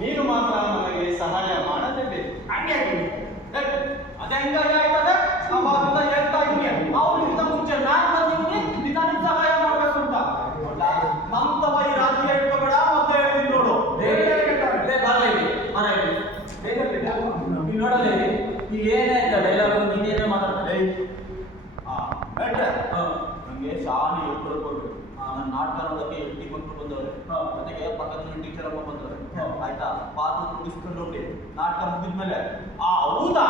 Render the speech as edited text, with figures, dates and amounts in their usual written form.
ನೀನು ಮಾತ್ರ ನನಗೆ ಸಹಾಯ ಮಾಡಲೇಬೇಕು. ಅದೇ ಹೆಂಗಾಗಿ ಆಯ್ತದೆ ಅವಾಗಿಂದ ಹೇಳ್ತಾ ಇದ್ದೀನಿ ಅವ್ರಿಗಿಂತ ಮುಂಚೆ ನಾನ್ ಬಂದಿದ್ದೀನಿ ನಿಧಾನಕ್ಕೆ ಸಹಾಯ ಮಾಡ್ಬೇಕು ಅಂತ. ನಮ್ತವ ಈ ರಾಜಕೀಯ ಇಟ್ಕೋಬೇಡ ಮತ್ತೆ ಹೇಳಿದೀನಿ ನೋಡು. ನೋಡಲೇ ಈಗ ಏನಾಯ್ತು ಡೈಲಾಗ್ ನೀನೇನೇ ಮಾತಾಡ್ತಾರೆ. ನಂಗೆ ಶಾಲೆ ಎಬ್ಬರು ಕೊಡ್ಬೇಕು. ನನ್ನ ನಾಟಕ ನೋಡಕ್ಕೆ ಹೆಂಡತಿ ಮಕ್ಕಳು ಬಂದವ್ರೆ, ಜೊತೆಗೆ ಪಕ್ಕದ ಟೀಚರ್ ಅಮ್ಮ ಬಂದವ್ರೆ. ಆಯ್ತಾ ಪಾತ್ರ ಮುಗಿಸ್ಕೊಂಡು ಹೋಗ್ಲಿ ನಾಟಕ ಮುಗಿದ್ಮೇಲೆ. ಹೌದಾ